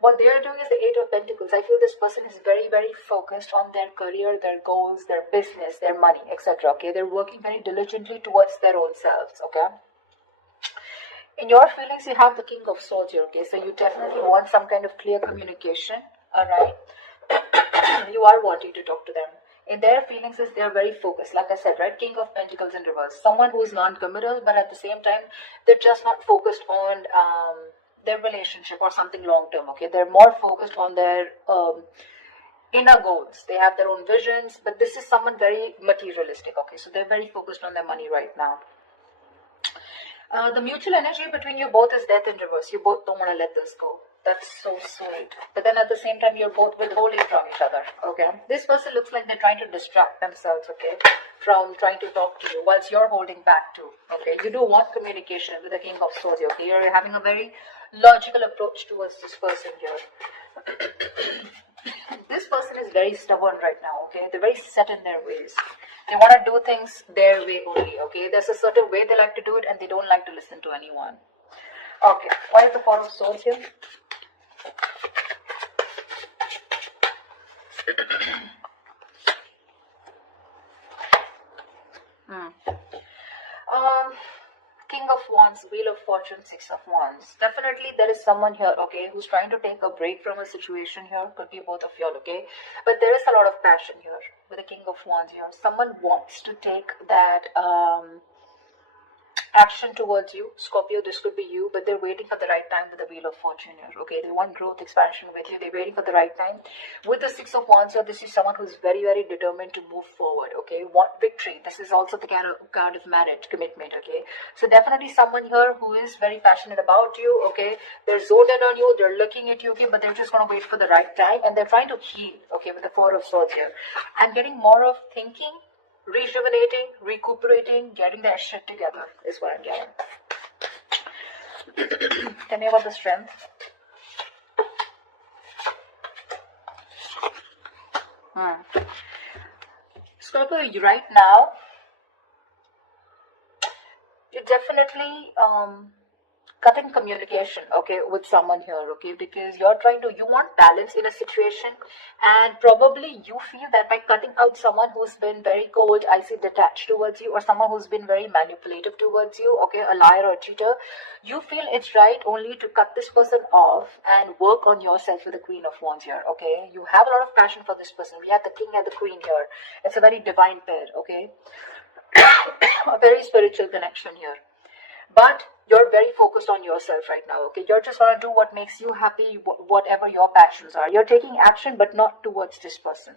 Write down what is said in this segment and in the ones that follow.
What they are doing is the Eight of Pentacles. I feel this person is very, very focused on their career, their goals, their business, their money, etc. Okay, they're working very diligently towards their own selves. Okay. In your feelings, you have the King of Swords here. Okay, so you definitely want some kind of clear communication. All right. You are wanting to talk to them. In their feelings, is they are very focused. Like I said, right? King of Pentacles in reverse. Someone who is non-committal, but at the same time, they're just not focused on their relationship or something long-term. Okay, they're more focused on their inner goals. They have their own visions, but this is someone very materialistic. Okay, so they're very focused on their money right now. The mutual energy between you both is death in reverse. You both don't want to let this go. That's so sweet. But then at the same time, you're both withholding from each other. Okay. This person looks like they're trying to distract themselves, okay, from trying to talk to you, whilst you're holding back too. Okay. You do want communication with the King of Swords. Okay. You're having a very logical approach towards this person here. This person is very stubborn right now. Okay. They're very set in their ways. They want to do things their way only. Okay. There's a certain way they like to do it, and they don't like to listen to anyone. Okay. Why is the Four of Swords here? King of Wands, Wheel of Fortune, Six of Wands. Definitely there is someone here, okay, who's trying to take a break from a situation here. Could be both of y'all, okay. But there is a lot of passion here with the King of Wands here. Someone wants to take that action towards you. Scorpio, this could be you, but they're waiting for the right time with the Wheel of Fortune here. Okay, they want growth, expansion with you. They're waiting for the right time. With the Six of Wands here, this is someone who's very, very determined to move forward. Okay, want victory. This is also the card of marriage, commitment. Okay, so definitely someone here who is very passionate about you. Okay, they're zoned in on you. They're looking at you. Okay, but they're just gonna wait for the right time, and they're trying to heal. Okay, with the Four of Swords here, I'm getting more of thinking, rejuvenating, recuperating, getting their shit together is what I'm getting. Tell me about the Strength. Scorpio, right now, you're definitely cutting communication, okay, with someone here, okay, because you want balance in a situation, and probably you feel that by cutting out someone who's been very cold, icy, detached towards you, or someone who's been very manipulative towards you, okay, a liar or a cheater, you feel it's right only to cut this person off and work on yourself with the Queen of Wands here, okay. You have a lot of passion for this person. We have the King and the Queen here. It's a very divine pair, okay. A very spiritual connection here. But you're very focused on yourself right now, okay? You're just going to do what makes you happy, whatever your passions are. You're taking action, but not towards this person.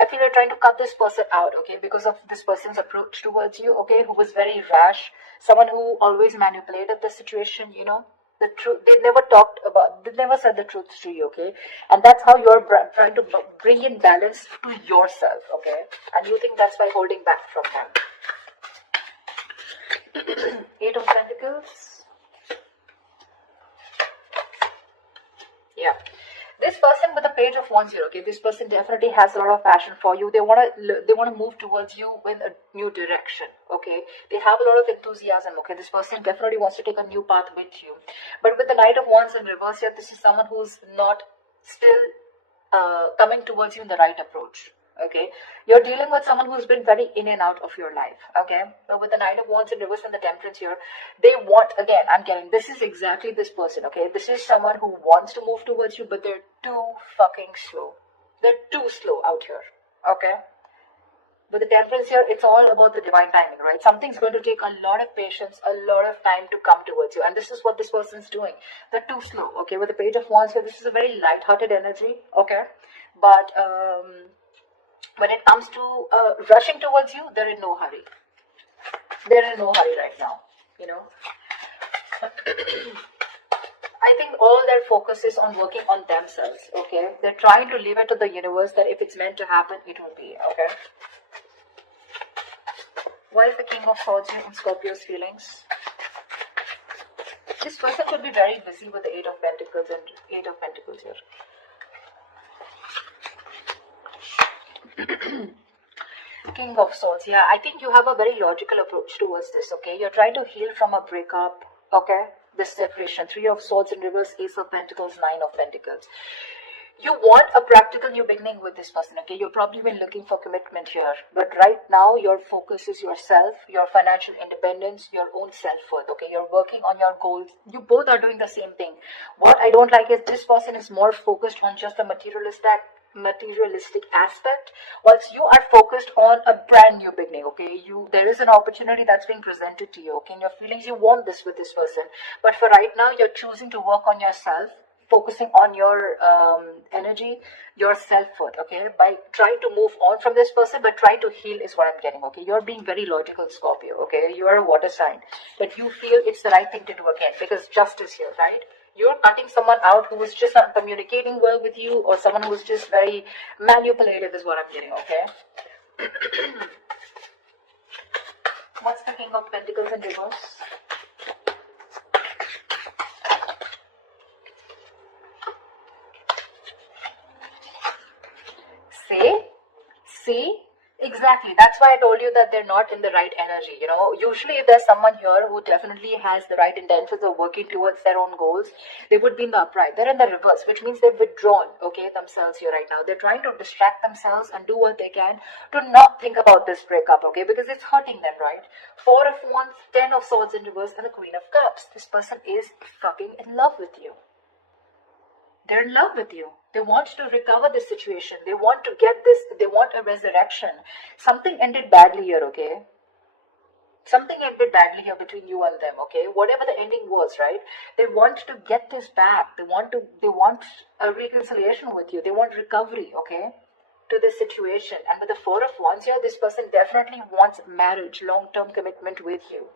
I feel you're trying to cut this person out, okay? Because of this person's approach towards you, okay? Who was very rash. Someone who always manipulated the situation, you know? The truth, they never said the truth to you, okay? And that's how you're trying to bring in balance to yourself, okay? And you think that's by holding back from them. Eight of Pentacles. Yeah. This person with the Page of Wands here, okay, this person definitely has a lot of passion for you. They want to move towards you in a new direction, okay. They have a lot of enthusiasm, okay. This person definitely wants to take a new path with you. But with the Knight of Wands in reverse here, this is someone who's not still coming towards you in the right approach. Okay, you're dealing with someone who's been very in and out of your life. Okay, but with the Knight of Wands in reverse and the Temperance here, they want, again, I'm getting, this is exactly this person. Okay, this is someone who wants to move towards you, but they're too fucking slow. They're too slow out here. Okay, with the Temperance here, it's all about the divine timing, right? Something's going to take a lot of patience, a lot of time to come towards you, and this is what this person's doing. They're too slow. Okay, with the Page of Wands here, this is a very light-hearted energy. Okay, but when it comes to rushing towards you, they're in no hurry. They're in no hurry right now, you know. I think all their focus is on working on themselves, okay. They're trying to leave it to the universe that if it's meant to happen, it will be, okay. Why is the King of Swords here in Scorpio's feelings? This person could be very busy with the Eight of Pentacles and Eight of Pentacles here. King of Swords, yeah, I think you have a very logical approach towards this, okay? You're trying to heal from a breakup, okay? this separation. Three of Swords in reverse, Ace of Pentacles, Nine of Pentacles. You want a practical new beginning with this person, okay? You've probably been looking for commitment here. But right now, your focus is yourself, your financial independence, your own self-worth, okay? You're working on your goals. You both are doing the same thing. What I don't like is this person is more focused on just the materialistic aspect, whilst you are focused on a brand new beginning, okay? There is an opportunity that's being presented to you, okay? In your feelings, you want this with this person. But for right now, you're choosing to work on yourself, focusing on your energy, your self-worth, okay, by trying to move on from this person, but trying to heal is what I'm getting, okay. You're being very logical, Scorpio, okay. You are a water sign, but you feel it's the right thing to do again, because justice here, right? You're cutting someone out who is just not communicating well with you, or someone who is just very manipulative is what I'm getting, okay. What's the King of Pentacles in reverse? See, exactly. That's why I told you that they're not in the right energy. You know, usually if there's someone here who definitely has the right intentions of working towards their own goals, they would be in the upright. They're in the reverse, which means they've withdrawn, okay, themselves here right now. They're trying to distract themselves and do what they can to not think about this breakup, okay, because it's hurting them, right? Four of Wands, 10 of Swords in reverse, and the Queen of Cups. This person is fucking in love with you. They're in love with you. They want to recover this situation. They want to get this. They want a resurrection. Something ended badly here, okay? Something ended badly here between you and them, okay? Whatever the ending was, right? They want to get this back. They want a reconciliation with you. They want recovery, okay? To this situation. And with the Four of Wands here, this person definitely wants marriage, long-term commitment with you.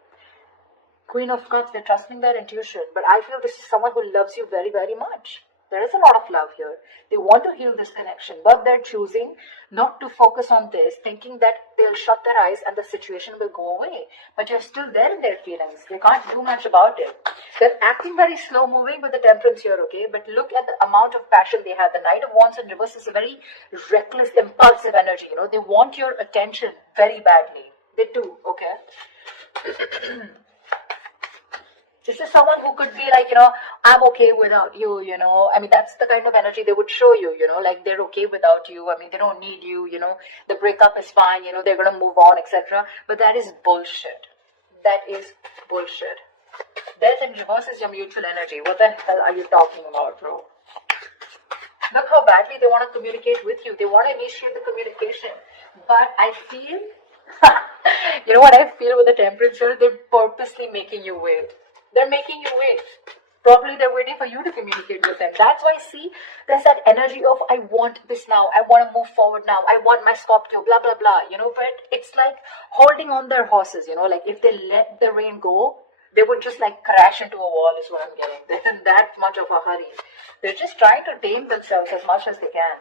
Queen of Cups, they're trusting their intuition. But I feel this is someone who loves you very, very much. There is a lot of love here. They want to heal this connection, but they're choosing not to focus on this, thinking that they'll shut their eyes and the situation will go away. But you're still there in their feelings. They can't do much about it. They're acting very slow moving with the Temperance here, okay? But look at the amount of passion they have. The Knight of Wands in reverse is a very reckless, impulsive energy, you know? They want your attention very badly. They do, okay? This is someone who could be like, you know, I'm okay without you, you know. I mean, that's the kind of energy they would show you, you know, like they're okay without you. I mean, they don't need you, you know. The breakup is fine, you know, they're going to move on, etc. But that is bullshit. That is bullshit. Death in reverse is your mutual energy. What the hell are you talking about, bro? Look how badly they want to communicate with you. They want to initiate the communication. But I feel, you know what I feel with the Temperance here? They're purposely making you wait. They're making you wait. Probably they're waiting for you to communicate with them. That's why, see, there's that energy of, I want this now. I want to move forward now. I want my Scorpio, blah, blah, blah. You know, but it's like holding on their horses, you know, like if they let the rain go, they would just like crash into a wall is what I'm getting. They're in that much of a hurry. They're just trying to tame themselves as much as they can.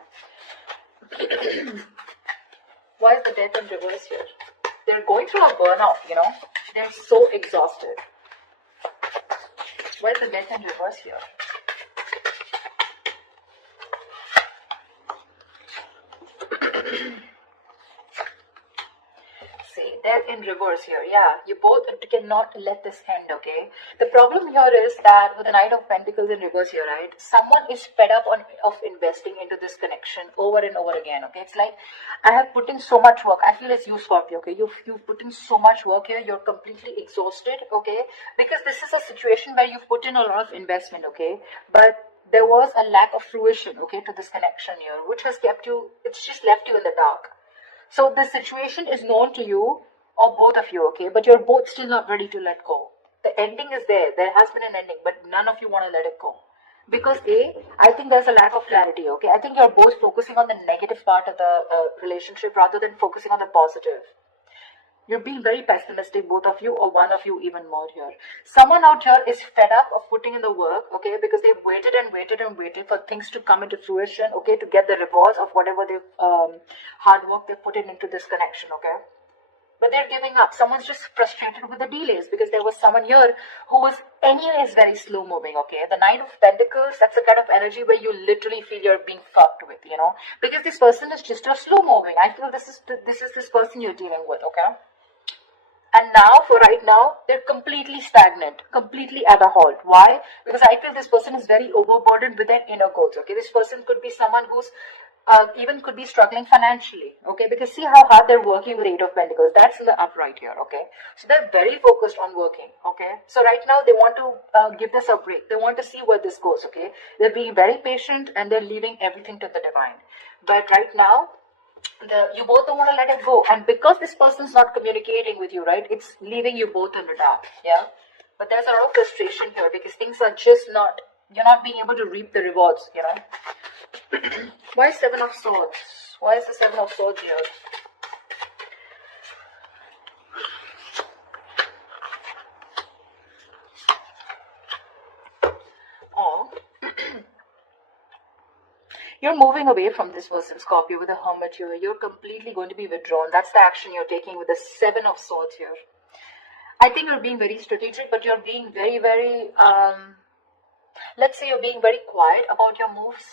Why is the Death in reverse here? They're going through a burnout, you know. They're so exhausted. Where's the Death in reverse here? See, Death in reverse here. Yeah, you both cannot let this end, okay? The problem here is that with the Knight of Pentacles in reverse here, right? Someone is fed up of investing into this connection over and over again, okay? It's like, I have put in so much work. I feel it's you, Scorpio, okay? You've put in so much work here. You're completely exhausted, okay? Because this is a situation where you've put in a lot of investment, okay? But there was a lack of fruition, okay, to this connection here, which has kept you, it's just left you in the dark. So the situation is known to you, or both of you, okay? But you're both still not ready to let go. The ending is there. There has been an ending, but none of you want to let it go. Because I think there's a lack of clarity, okay? I think you're both focusing on the negative part of the relationship rather than focusing on the positive. You're being very pessimistic, both of you, or one of you even more here. Someone out here is fed up of putting in the work, okay, because they've waited and waited and waited for things to come into fruition, okay, to get the rewards of whatever they've hard work they've put in into this connection, okay. But they're giving up. Someone's just frustrated with the delays because there was someone here who was anyways very slow moving, okay. The Knight of Pentacles, that's the kind of energy where you literally feel you're being fucked with, you know, because this person is just a slow moving. I feel this is this person you're dealing with, okay. And now, for right now, they're completely stagnant, completely at a halt. Why? Because I feel this person is very overburdened with their inner goals. Okay, this person could be someone who's even could be struggling financially. Okay, because see how hard they're working with Eight of Pentacles. That's in the upright here. Okay, so they're very focused on working. Okay, so right now they want to give this a break. They want to see where this goes. Okay, they're being very patient and they're leaving everything to the divine. But right now, you both don't want to let it go, and because this person's not communicating with you, right, it's leaving you both in the dark. Yeah, but there's a lot of frustration here because things are just not, you're not being able to reap the rewards, you know. Why Seven of Swords? Why is the Seven of Swords here? Oh. You're moving away from this person, Scorpio, with a Hermit here. You're completely going to be withdrawn. That's the action you're taking with the Seven of Swords here. I think you're being very strategic, but you're being very, very, let's say you're being very quiet about your moves.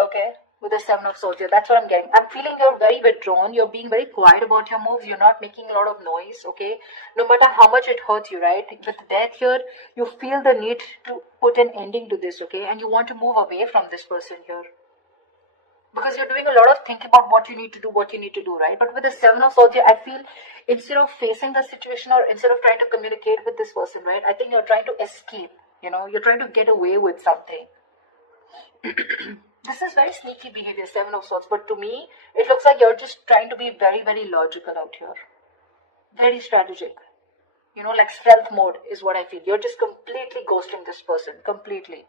Okay, with the Seven of Swords here. That's what I'm getting. I'm feeling you're very withdrawn. You're being very quiet about your moves. You're not making a lot of noise. Okay, no matter how much it hurts you, right? With death here, you feel the need to put an ending to this. Okay, and you want to move away from this person here. Because you're doing a lot of thinking about what you need to do, right? But with the Seven of Swords here, I feel instead of facing the situation or instead of trying to communicate with this person, right, I think you're trying to escape, you know, you're trying to get away with something. This is very sneaky behavior, Seven of Swords, but to me, it looks like you're just trying to be very, very logical out here. Very strategic. You know, like stealth mode is what I feel. You're just completely ghosting this person, completely.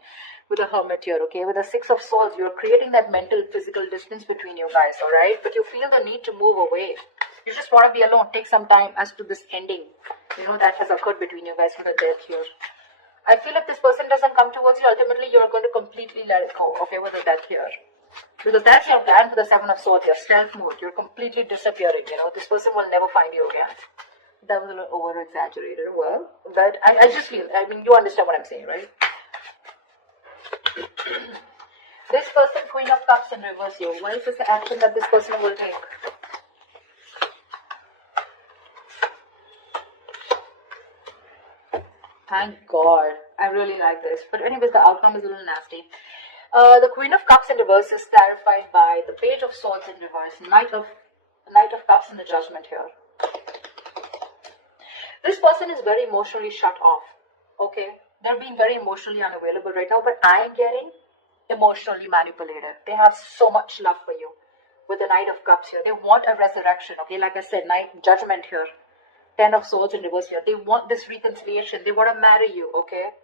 With a Hermit here, okay? With a Six of Swords, you're creating that mental, physical distance between you guys, alright? But you feel the need to move away. You just want to be alone. Take some time as to this ending, you know, that has occurred between you guys with the death here. I feel if this person doesn't come towards you, ultimately you're going to completely let it go, okay, with the death here. Because that's your plan for the Seven of Swords here, stealth mode. You're completely disappearing, you know. This person will never find you again. That was a little over-exaggerated. Well, but I just feel, I mean, you understand what I'm saying, right? This person, Queen of Cups in reverse here. What is this action that this person will take? Thank God. I really like this. But anyways, the outcome is a little nasty. The Queen of Cups in reverse is clarified by the Page of Swords in reverse. Knight of Cups in the Judgment here. This person is very emotionally shut off. Okay? They're being very emotionally unavailable right now, but I am getting emotionally manipulated. They have so much love for you. With the Knight of Cups here. They want a resurrection. Okay? Like I said, Judgment here. Ten of Swords in reverse here. They want this reconciliation. They want to marry you. Okay?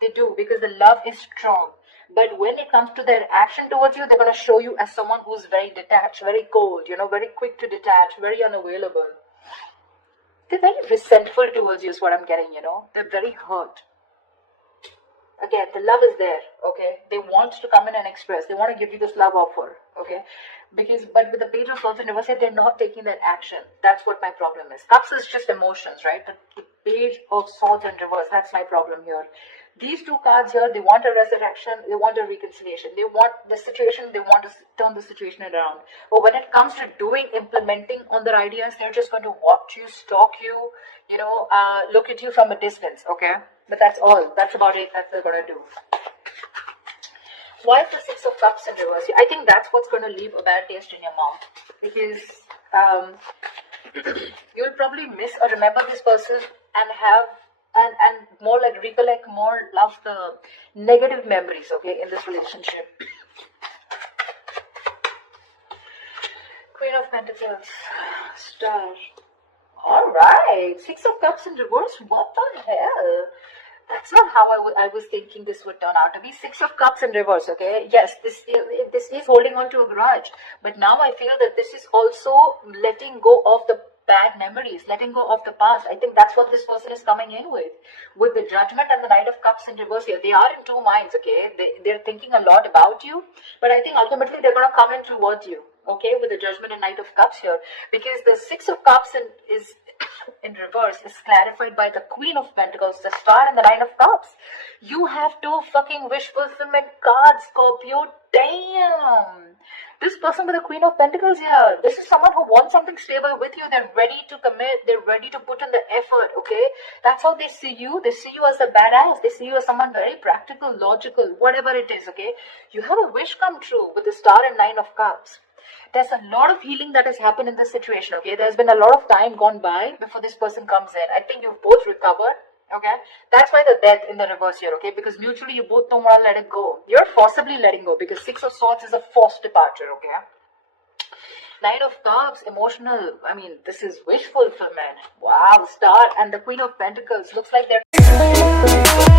They do, because the love is strong. But when it comes to their action towards you, they're going to show you as someone who's very detached, very cold, you know, very quick to detach, very unavailable. They're very resentful towards you is what I'm getting, you know. They're very hurt. Again, the love is there, okay. They want to come in and express. They want to give you this love offer, okay. But with the Page of Swords in reverse, they're not taking that action. That's what my problem is. Cups is just emotions, right? The Page of Swords in reverse, that's my problem here. These two cards here, they want a resurrection, they want a reconciliation, they want the situation, they want to turn the situation around. But when it comes to implementing on their ideas, they're just going to watch you, stalk you, you know, look at you from a distance, okay? But that's all. That's about it that they're going to do. Why is the Six of Cups in reverse? I think that's what's going to leave a bad taste in your mouth. Because you'll probably miss or remember this person and have and more like recollect more love the negative memories, okay, in this relationship. Queen of Pentacles, Star. Alright, Six of Cups in reverse, what the hell? That's not how I was thinking this would turn out to be. Six of Cups in reverse, okay? Yes, this is holding on to a grudge. But now I feel that this is also letting go of the bad memories, letting go of the past. I think that's what this person is coming in with. With the Judgment and the Knight of Cups in reverse here. They are in two minds, okay? They're thinking a lot about you. But I think ultimately they're going to come in towards you, okay, with the Judgment and Knight of Cups here, because the Six of Cups is in reverse is clarified by the Queen of Pentacles, the Star, and the Nine of Cups. You have two fucking wish fulfillment cards, Scorpio. Damn. This person with the Queen of Pentacles here, this is someone who wants something stable with you. They're ready to commit. They're ready to put in the effort, okay? That's how they see you. They see you as a badass. They see you as someone very practical, logical, whatever it is, okay? You have a wish come true with the Star and Nine of Cups. There's a lot of healing that has happened in this situation, okay? There's been a lot of time gone by before this person comes in. I think you've both recovered, okay? That's why the death in the reverse here, okay? Because mutually you both don't want to let it go. You're forcibly letting go because Six of Swords is a forced departure, okay? Nine of Cups, emotional. I mean, this is wish fulfillment. Wow, Star and the Queen of Pentacles. Looks like they're